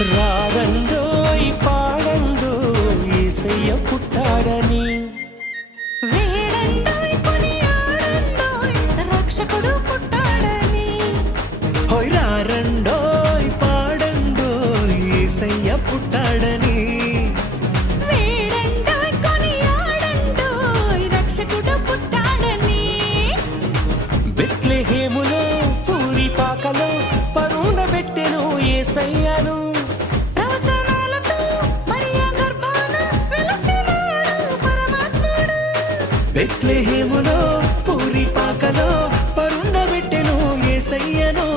రారండోయ్ పాడండో యేసయ్య పుట్టాడని, వేడండోయ్ కొనియాడండోయ్ రక్షకుడు పుట్టాడని. హోయ్ రారండోయ్ పాడండో యేసయ్య పుట్టాడని, వేడండోయ్ కొనియాడండోయ్ రక్షకుడు పుట్టాడని. బెత్లెహేములో పూరి పాకలో పరుండ పెట్టెను యేసయ్యను, ప్రవచనాలతో మరియా గర్భాన వెలసినాడు పరమాత్ముడు. బెత్లెహేములో పూరి పాకలో పరుండ పెట్టెను యేసయ్యను.